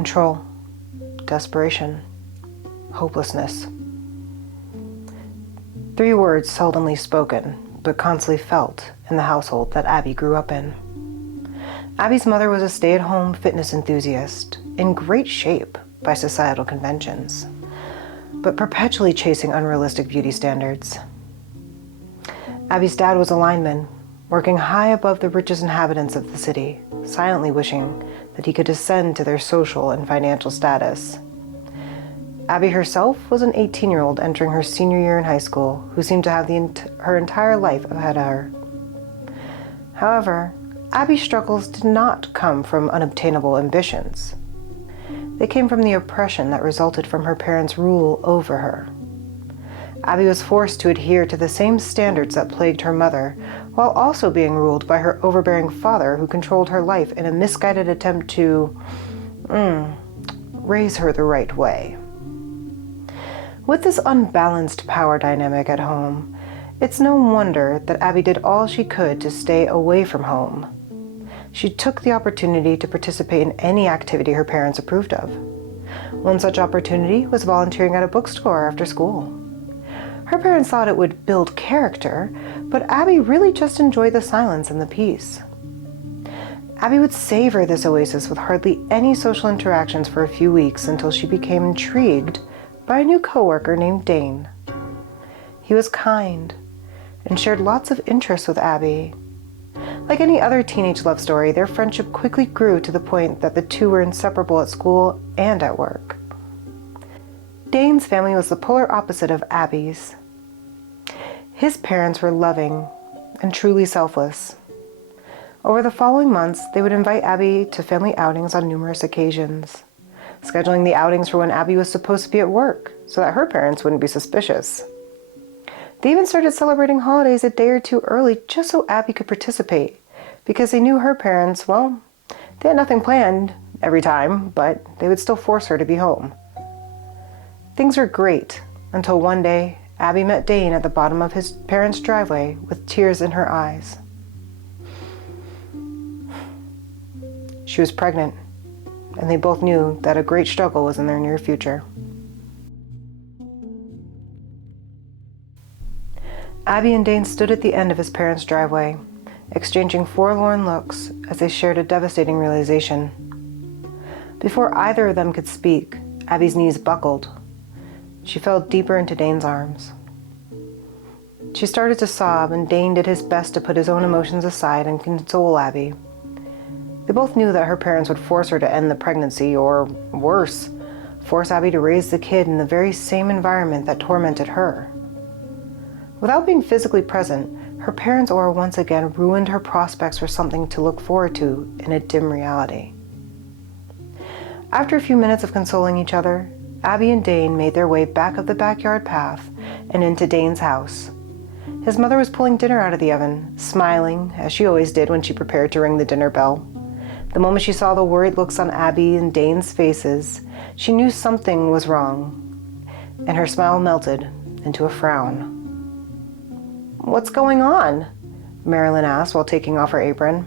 control, desperation, hopelessness. 3 words seldomly spoken, but constantly felt in the household that Abby grew up in. Abby's mother was a stay-at-home fitness enthusiast, in great shape by societal conventions, but perpetually chasing unrealistic beauty standards. Abby's dad was a lineman, working high above the richest inhabitants of the city, silently wishing that he could ascend to their social and financial status. Abby herself was an 18-year-old entering her senior year in high school who seemed to have her entire life ahead of her. However, Abby's struggles did not come from unobtainable ambitions. They came from the oppression that resulted from her parents' rule over her. Abby was forced to adhere to the same standards that plagued her mother, while also being ruled by her overbearing father who controlled her life in a misguided attempt to raise her the right way. With this unbalanced power dynamic at home, it's no wonder that Abby did all she could to stay away from home. She took the opportunity to participate in any activity her parents approved of. One such opportunity was volunteering at a bookstore after school. Her parents thought it would build character, but Abby really just enjoyed the silence and the peace. Abby would savor this oasis with hardly any social interactions for a few weeks until she became intrigued by a new coworker named Dane. He was kind and shared lots of interests with Abby. Like any other teenage love story, their friendship quickly grew to the point that the two were inseparable at school and at work. Dane's family was the polar opposite of Abby's. His parents were loving and truly selfless. Over the following months, they would invite Abby to family outings on numerous occasions, scheduling the outings for when Abby was supposed to be at work so that her parents wouldn't be suspicious. They even started celebrating holidays a day or two early just so Abby could participate, because they knew her parents, well, they had nothing planned every time, but they would still force her to be home. Things were great until one day Abby met Dane at the bottom of his parents' driveway with tears in her eyes. She was pregnant, and they both knew that a great struggle was in their near future. Abby and Dane stood at the end of his parents' driveway, exchanging forlorn looks as they shared a devastating realization. Before either of them could speak, Abby's knees buckled. She fell deeper into Dane's arms. She started to sob, and Dane did his best to put his own emotions aside and console Abby. They both knew that her parents would force her to end the pregnancy, or worse, force Abby to raise the kid in the very same environment that tormented her. Without being physically present, her parents' aura once again ruined her prospects for something to look forward to in a dim reality. After a few minutes of consoling each other, Abby and Dane made their way back up the backyard path and into Dane's house. His mother was pulling dinner out of the oven, smiling, as she always did when she prepared to ring the dinner bell. The moment she saw the worried looks on Abby and Dane's faces, she knew something was wrong, and her smile melted into a frown. "What's going on?" Marilyn asked while taking off her apron.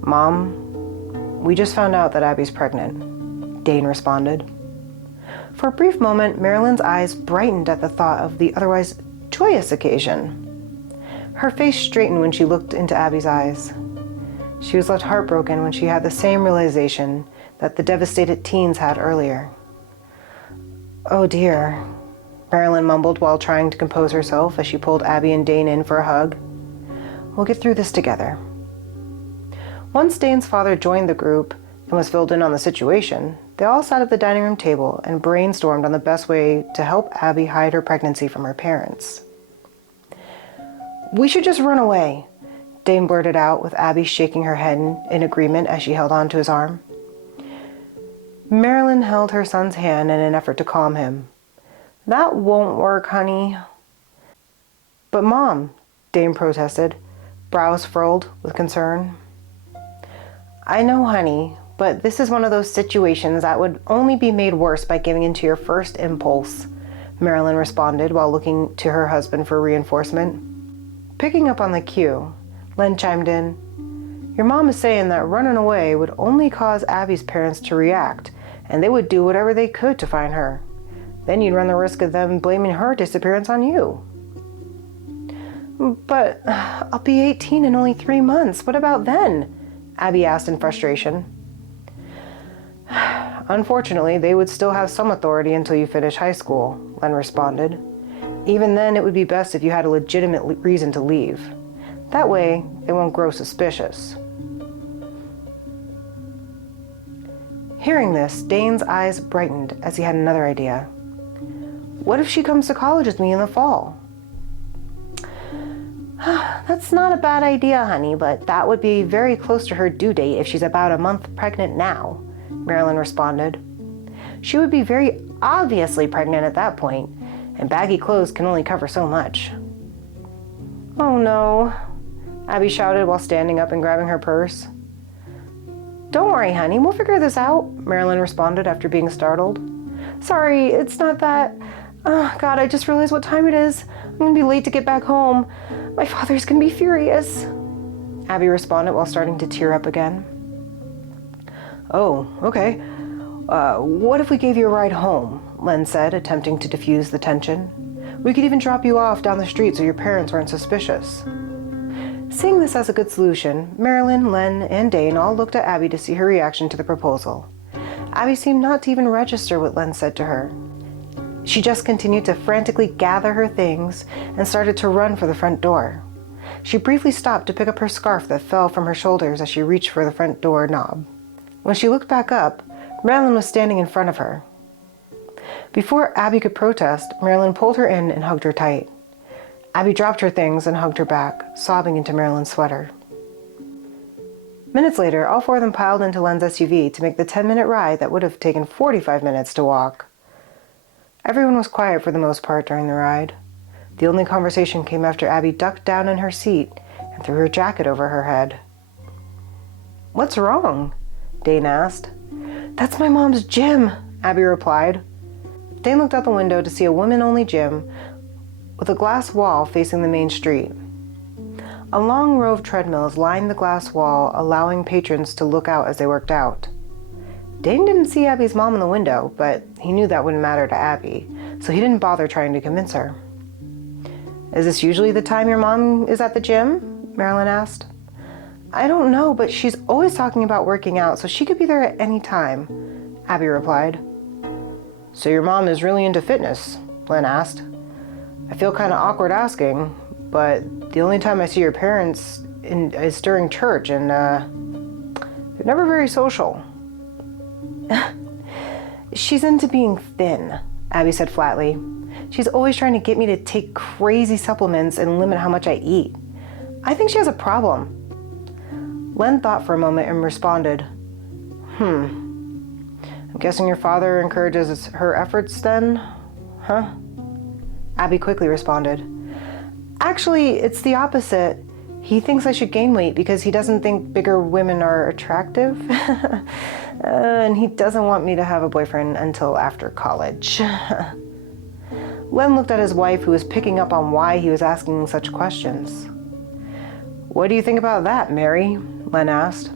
"Mom, we just found out that Abby's pregnant," Dane responded. For a brief moment, Marilyn's eyes brightened at the thought of the otherwise joyous occasion. Her face straightened when she looked into Abby's eyes. She was left heartbroken when she had the same realization that the devastated teens had earlier. "Oh dear," Marilyn mumbled while trying to compose herself as she pulled Abby and Dane in for a hug. "We'll get through this together." Once Dane's father joined the group and was filled in on the situation, they all sat at the dining room table and brainstormed on the best way to help Abby hide her pregnancy from her parents. "We should just run away," Dane blurted out, with Abby shaking her head in agreement as she held onto his arm. Marilyn held her son's hand in an effort to calm him. "That won't work, honey." "But Mom," Dane protested, brows furrowed with concern. "I know, honey, but this is one of those situations that would only be made worse by giving in to your first impulse," Marilyn responded while looking to her husband for reinforcement. Picking up on the cue, Len chimed in. Your mom is saying that running away would only cause Abby's parents to react, and they would do whatever they could to find her. Then you'd run the risk of them blaming her disappearance on you. But I'll be 18 in only 3 months. What about then? Abby asked in frustration. Unfortunately, they would still have some authority until you finish high school, Len responded. Even then, it would be best if you had a legitimate reason to leave. That way, they won't grow suspicious. Hearing this, Dane's eyes brightened as he had another idea. What if she comes to college with me in the fall? That's not a bad idea, honey, but that would be very close to her due date if she's about a month pregnant now, Marilyn responded. She would be very obviously pregnant at that point, and baggy clothes can only cover so much. Oh no, Abby shouted while standing up and grabbing her purse. Don't worry, honey, we'll figure this out, Marilyn responded after being startled. Sorry, it's not that. Oh, God, I just realized what time it is. I'm going to be late to get back home. My father's going to be furious, Abby responded while starting to tear up again. Oh, okay. What if we gave you a ride home? Len said, attempting to diffuse the tension. We could even drop you off down the street so your parents weren't suspicious. Seeing this as a good solution, Marilyn, Len, and Dane all looked at Abby to see her reaction to the proposal. Abby seemed not to even register what Len said to her. She just continued to frantically gather her things and started to run for the front door. She briefly stopped to pick up her scarf that fell from her shoulders as she reached for the front door knob. When she looked back up, Marilyn was standing in front of her. Before Abby could protest, Marilyn pulled her in and hugged her tight. Abby dropped her things and hugged her back, sobbing into Marilyn's sweater. Minutes later, all four of them piled into Len's SUV to make the 10-minute ride that would have taken 45 minutes to walk. Everyone was quiet for the most part during the ride. The only conversation came after Abby ducked down in her seat and threw her jacket over her head. What's wrong? Dane asked. That's my mom's gym, Abby replied. Dane looked out the window to see a women-only gym with a glass wall facing the main street. A long row of treadmills lined the glass wall, allowing patrons to look out as they worked out. Dane didn't see Abby's mom in the window, but he knew that wouldn't matter to Abby, so he didn't bother trying to convince her. Is this usually the time your mom is at the gym? Marilyn asked. I don't know, but she's always talking about working out, so she could be there at any time, Abby replied. So your mom is really into fitness? Len asked. I feel kind of awkward asking, but the only time I see your parents is during church, and they're never very social. She's into being thin, Abby said flatly. She's always trying to get me to take crazy supplements and limit how much I eat. I think she has a problem. Len thought for a moment and responded, I'm guessing your father encourages her efforts then? Huh? Abby quickly responded, Actually, it's the opposite. He thinks I should gain weight because he doesn't think bigger women are attractive. And he doesn't want me to have a boyfriend until after college. Len looked at his wife, who was picking up on why he was asking such questions. What do you think about that, Mary? Len asked.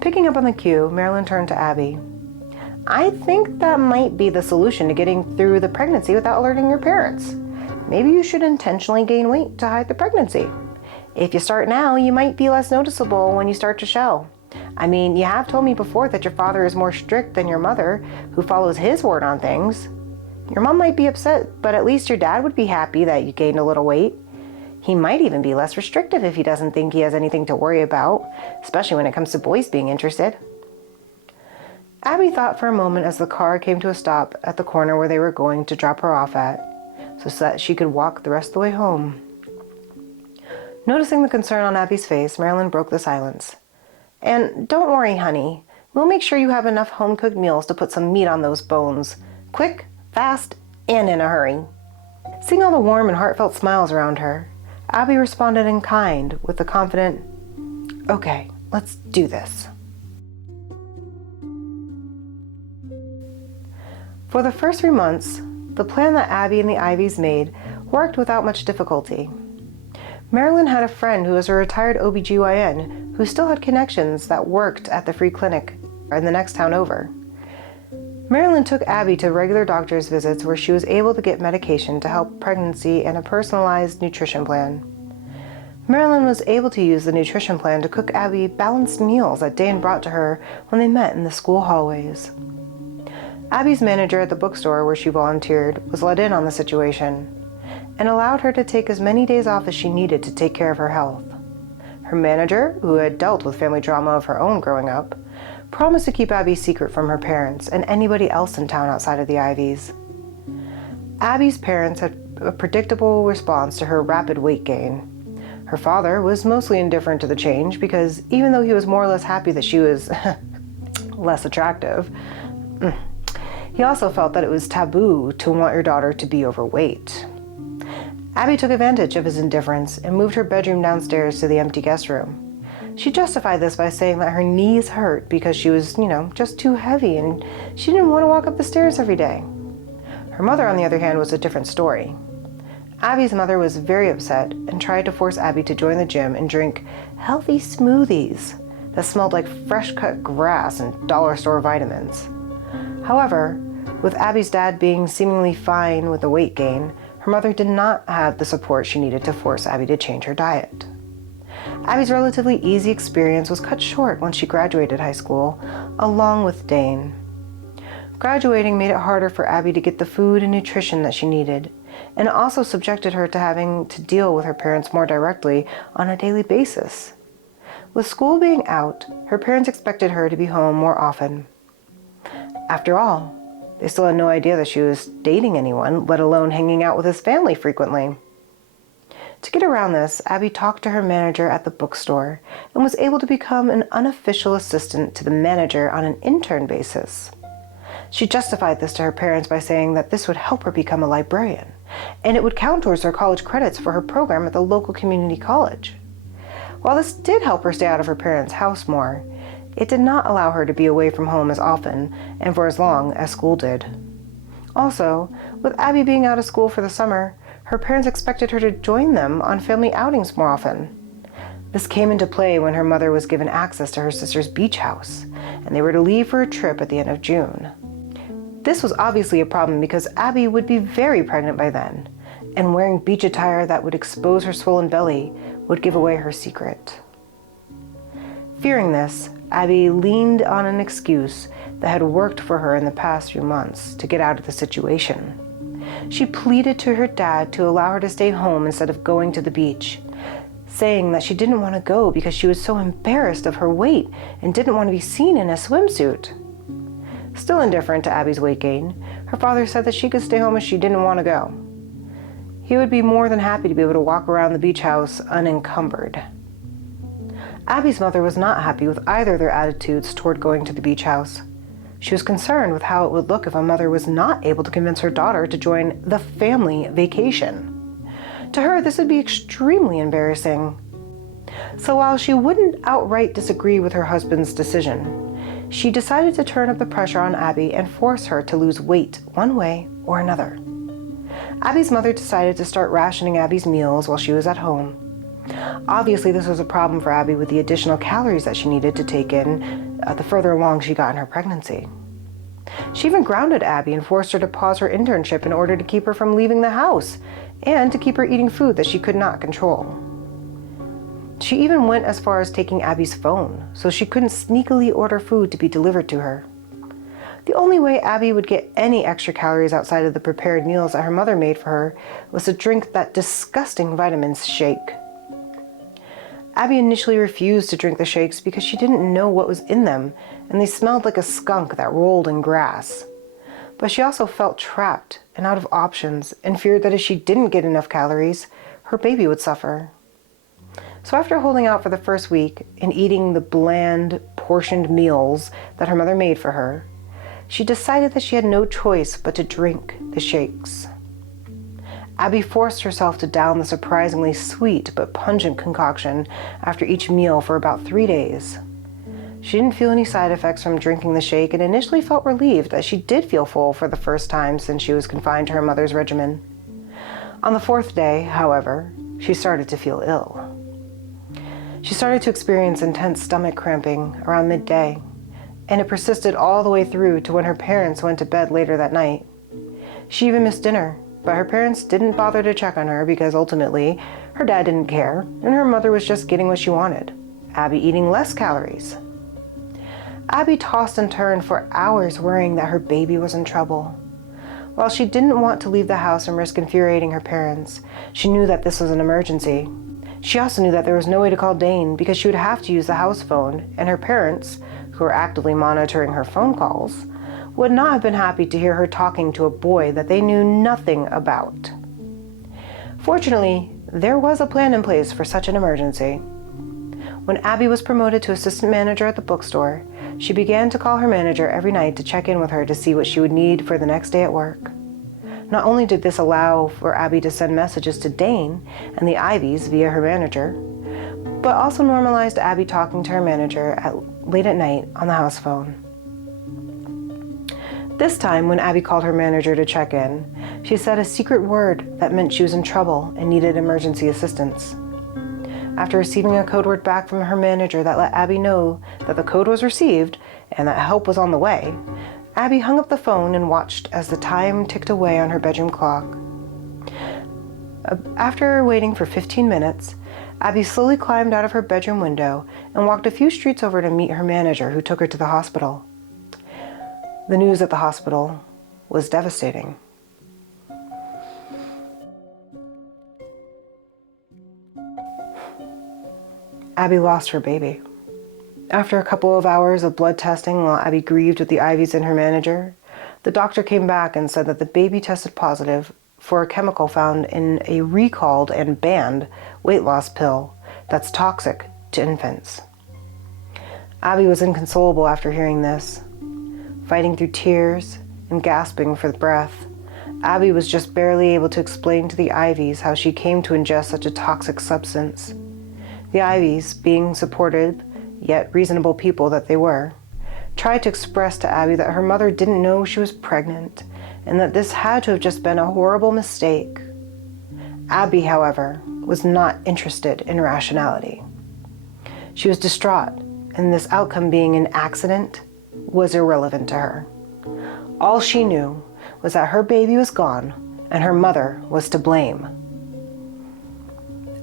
Picking up on the cue, Marilyn turned to Abby. I think that might be the solution to getting through the pregnancy without alerting your parents. Maybe you should intentionally gain weight to hide the pregnancy. If you start now, you might be less noticeable when you start to show. I mean, you have told me before that your father is more strict than your mother, who follows his word on things. Your mom might be upset, but at least your dad would be happy that you gained a little weight. He might even be less restrictive if he doesn't think he has anything to worry about, especially when it comes to boys being interested. Abby thought for a moment as the car came to a stop at the corner where they were going to drop her off at, so that she could walk the rest of the way home. Noticing the concern on Abby's face, Marilyn broke the silence. And don't worry, honey. We'll make sure you have enough home-cooked meals to put some meat on those bones. Quick, fast, and in a hurry. Seeing all the warm and heartfelt smiles around her, Abby responded in kind with a confident, Okay, let's do this. For the first 3 months, the plan that Abby and the Ivies made worked without much difficulty. Marilyn had a friend who was a retired OBGYN who still had connections that worked at the free clinic in the next town over. Marilyn took Abby to regular doctor's visits where she was able to get medication to help pregnancy and a personalized nutrition plan. Marilyn was able to use the nutrition plan to cook Abby balanced meals that Dane brought to her when they met in the school hallways. Abby's manager at the bookstore where she volunteered was let in on the situation and allowed her to take as many days off as she needed to take care of her health. Her manager, who had dealt with family drama of her own growing up, promised to keep Abby's secret from her parents and anybody else in town outside of the Ivies. Abby's parents had a predictable response to her rapid weight gain. Her father was mostly indifferent to the change because even though he was more or less happy that she was less attractive, he also felt that it was taboo to want your daughter to be overweight. Abby took advantage of his indifference and moved her bedroom downstairs to the empty guest room. She justified this by saying that her knees hurt because she was, just too heavy and she didn't want to walk up the stairs every day. Her mother, on the other hand, was a different story. Abby's mother was very upset and tried to force Abby to join the gym and drink healthy smoothies that smelled like fresh-cut grass and dollar store vitamins. However, with Abby's dad being seemingly fine with the weight gain, her mother did not have the support she needed to force Abby to change her diet. Abby's relatively easy experience was cut short when she graduated high school, along with Dane. Graduating made it harder for Abby to get the food and nutrition that she needed, and also subjected her to having to deal with her parents more directly on a daily basis. With school being out, her parents expected her to be home more often. After all, they still had no idea that she was dating anyone, let alone hanging out with his family frequently. To get around this, Abby talked to her manager at the bookstore and was able to become an unofficial assistant to the manager on an intern basis. She justified this to her parents by saying that this would help her become a librarian, and it would count towards her college credits for her program at the local community college. While this did help her stay out of her parents' house more, it did not allow her to be away from home as often and for as long as school did. Also, with Abby being out of school for the summer, her parents expected her to join them on family outings more often. This came into play when her mother was given access to her sister's beach house, and they were to leave for a trip at the end of June. This was obviously a problem because Abby would be very pregnant by then, and wearing beach attire that would expose her swollen belly would give away her secret. Fearing this, Abby leaned on an excuse that had worked for her in the past few months to get out of the situation. She pleaded to her dad to allow her to stay home instead of going to the beach, saying that she didn't want to go because she was so embarrassed of her weight and didn't want to be seen in a swimsuit. Still indifferent to Abby's weight gain, her father said that she could stay home if she didn't want to go. He would be more than happy to be able to walk around the beach house unencumbered. Abby's mother was not happy with either of their attitudes toward going to the beach house. She was concerned with how it would look if a mother was not able to convince her daughter to join the family vacation. To her, this would be extremely embarrassing. So while she wouldn't outright disagree with her husband's decision, she decided to turn up the pressure on Abby and force her to lose weight one way or another. Abby's mother decided to start rationing Abby's meals while she was at home. Obviously, this was a problem for Abby with the additional calories that she needed to take in the further along she got in her pregnancy. She even grounded Abby and forced her to pause her internship in order to keep her from leaving the house and to keep her eating food that she could not control. She even went as far as taking Abby's phone so she couldn't sneakily order food to be delivered to her. The only way Abby would get any extra calories outside of the prepared meals that her mother made for her was to drink that disgusting vitamins shake. Abby initially refused to drink the shakes because she didn't know what was in them, and they smelled like a skunk that rolled in grass. But she also felt trapped and out of options and feared that if she didn't get enough calories, her baby would suffer. So after holding out for the first week and eating the bland, portioned meals that her mother made for her, she decided that she had no choice but to drink the shakes. Abby forced herself to down the surprisingly sweet but pungent concoction after each meal for about 3 days. She didn't feel any side effects from drinking the shake and initially felt relieved that she did feel full for the first time since she was confined to her mother's regimen. On the 4th day, however, she started to feel ill. She started to experience intense stomach cramping around midday, and it persisted all the way through to when her parents went to bed later that night. She even missed dinner, but her parents didn't bother to check on her because ultimately her dad didn't care, and her mother was just getting what she wanted, Abby eating less calories. Abby tossed and turned for hours worrying that her baby was in trouble. While she didn't want to leave the house and risk infuriating her parents, she knew that this was an emergency. She also knew that there was no way to call Dane because she would have to use the house phone, and her parents, who were actively monitoring her phone calls, would not have been happy to hear her talking to a boy that they knew nothing about. Fortunately, there was a plan in place for such an emergency. When Abby was promoted to assistant manager at the bookstore, she began to call her manager every night to check in with her to see what she would need for the next day at work. Not only did this allow for Abby to send messages to Dane and the Ivies via her manager, but also normalized Abby talking to her manager late at night on the house phone. This time, when Abby called her manager to check in, she said a secret word that meant she was in trouble and needed emergency assistance. After receiving a code word back from her manager that let Abby know that the code was received and that help was on the way, Abby hung up the phone and watched as the time ticked away on her bedroom clock. After waiting for 15 minutes, Abby slowly climbed out of her bedroom window and walked a few streets over to meet her manager, who took her to the hospital. The news at the hospital was devastating. Abby lost her baby. After a couple of hours of blood testing while Abby grieved with the Ivies and her manager, the doctor came back and said that the baby tested positive for a chemical found in a recalled and banned weight loss pill that's toxic to infants. Abby was inconsolable after hearing this. Fighting through tears and gasping for breath, Abby was just barely able to explain to the Ivies how she came to ingest such a toxic substance. The Ivies, being supportive yet reasonable people that they were, tried to express to Abby that her mother didn't know she was pregnant and that this had to have just been a horrible mistake. Abby, however, was not interested in rationality. She was distraught, and this outcome being an accident was irrelevant to her. All she knew was that her baby was gone and her mother was to blame.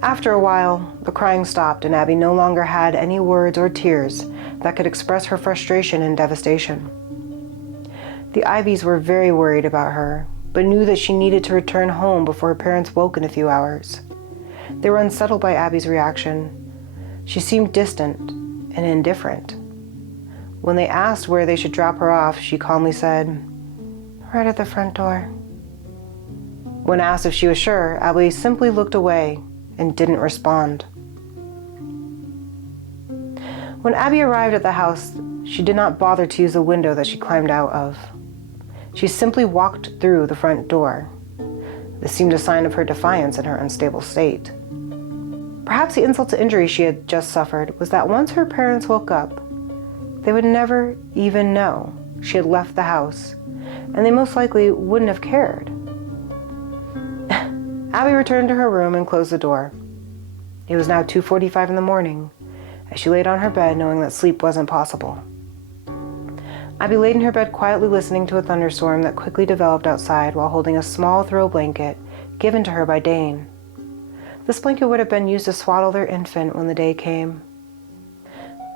After a while, the crying stopped and Abby no longer had any words or tears that could express her frustration and devastation. The Ivies were very worried about her, but knew that she needed to return home before her parents woke in a few hours. They were unsettled by Abby's reaction. She seemed distant and indifferent. When they asked where they should drop her off, she calmly said, "Right at the front door." When asked if she was sure, Abby simply looked away and didn't respond. When Abby arrived at the house, she did not bother to use the window that she climbed out of. She simply walked through the front door. This seemed a sign of her defiance in her unstable state. Perhaps the insult to injury she had just suffered was that once her parents woke up, they would never even know she had left the house, and they most likely wouldn't have cared. Abby returned to her room and closed the door. It was now 2:45 in the morning, as she laid on her bed knowing that sleep wasn't possible. Abby laid in her bed quietly listening to a thunderstorm that quickly developed outside while holding a small throw blanket given to her by Dane. This blanket would have been used to swaddle their infant when the day came.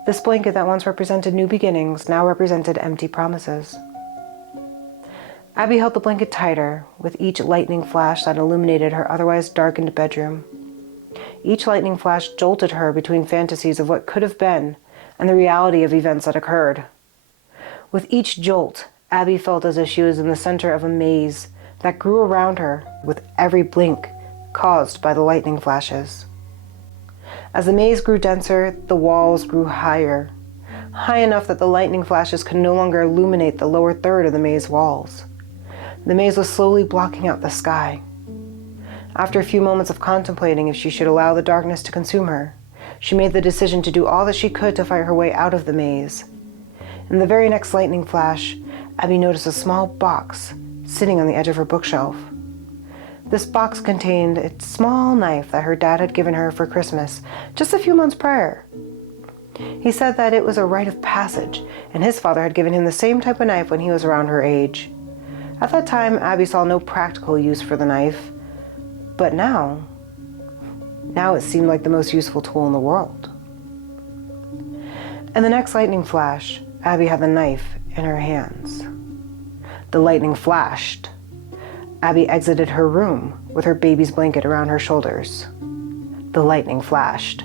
This blanket that once represented new beginnings now represented empty promises. Abby held the blanket tighter with each lightning flash that illuminated her otherwise darkened bedroom. Each lightning flash jolted her between fantasies of what could have been and the reality of events that occurred. With each jolt, Abby felt as if she was in the center of a maze that grew around her with every blink caused by the lightning flashes. As the maze grew denser, the walls grew higher, high enough that the lightning flashes could no longer illuminate the lower third of the maze walls. The maze was slowly blocking out the sky. After a few moments of contemplating if she should allow the darkness to consume her, she made the decision to do all that she could to fight her way out of the maze. In the very next lightning flash, Abby noticed a small box sitting on the edge of her bookshelf. This box contained a small knife that her dad had given her for Christmas just a few months prior. He said that it was a rite of passage, and his father had given him the same type of knife when he was around her age. At that time, Abby saw no practical use for the knife, but now it seemed like the most useful tool in the world. In the next lightning flash, Abby had the knife in her hands. The lightning flashed. Abby exited her room with her baby's blanket around her shoulders. The lightning flashed.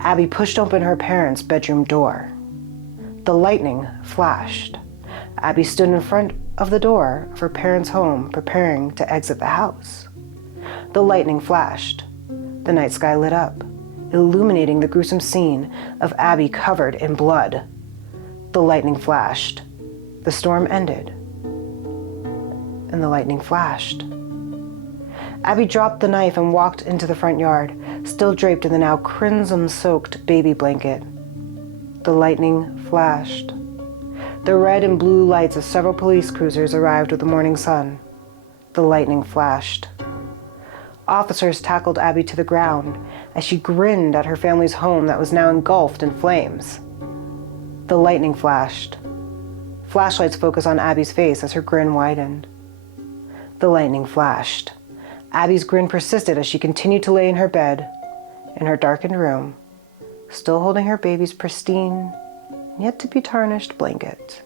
Abby pushed open her parents' bedroom door. The lightning flashed. Abby stood in front of the door of her parents' home, preparing to exit the house. The lightning flashed. The night sky lit up, illuminating the gruesome scene of Abby covered in blood. The lightning flashed. The storm ended, and the lightning flashed. Abby dropped the knife and walked into the front yard, still draped in the now crimson-soaked baby blanket. The lightning flashed. The red and blue lights of several police cruisers arrived with the morning sun. The lightning flashed. Officers tackled Abby to the ground as she grinned at her family's home that was now engulfed in flames. The lightning flashed. Flashlights focused on Abby's face as her grin widened. The lightning flashed. Abby's grin persisted as she continued to lay in her bed, in her darkened room, still holding her baby's pristine, yet to be tarnished blanket.